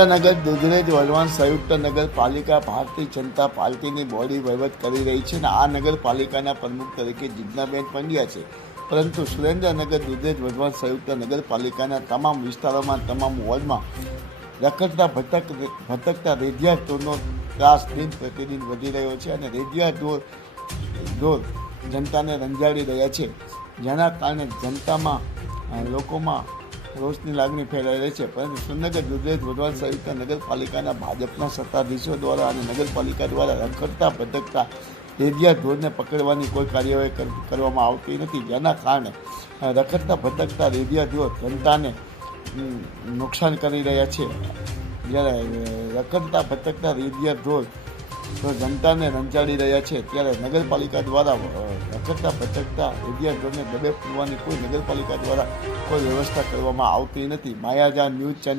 સુરેન્દ્રનગર દુધરેજ વલવાણ સંયુક્ત નગરપાલિકા ભારતીય જનતા પાર્ટીની બોડી વહીવટ કરી રહી છે અને આ નગરપાલિકાના પ્રમુખ તરીકે જીજ્ઞાબેન પંડ્યા છે. પરંતુ સુરેન્દ્રનગર દુધરેજ વલવાણ સંયુક્ત નગરપાલિકાના તમામ વિસ્તારોમાં, તમામ વોર્ડમાં રખડતા ભટકતા રેડિયા ઢોરનો ત્રાસ દિન પ્રતિદિન વધી રહ્યો છે અને રેડિયા ઢોર જનતાને રંજાડી રહ્યા છે, જેના કારણે જનતામાં, લોકોમાં રોષની લાગણી ફેલાઈ રહી છે. પરંતુ સુરેન્દ્રનગર દુધરેજ વલવાણ સંયુક્ત નગરપાલિકાના ભાજપના સત્તાધીશો દ્વારા અને નગરપાલિકા દ્વારા રખડતા ભટકતા રેડિયા ઢોરને પકડવાની કોઈ કાર્યવાહી કરવામાં આવતી નથી, જેના કારણે રખડતા ભટકતા રેડિયા ઢોર જનતાને નુકસાન કરી રહ્યા છે. જ્યારે રખડતા ભટકતા રેડિયા ઢોર જનતાને રંજાડી રહ્યા છે, ત્યારે નગરપાલિકા દ્વારા રખડતા ભટકતા રેડિયા ઢોરને દબે પૂરવાની કોઈ નગરપાલિકા દ્વારા કોઈ વ્યવસ્થા કરવામાં આવતી નથી. માયાજાળ ન્યૂઝ ચેનલ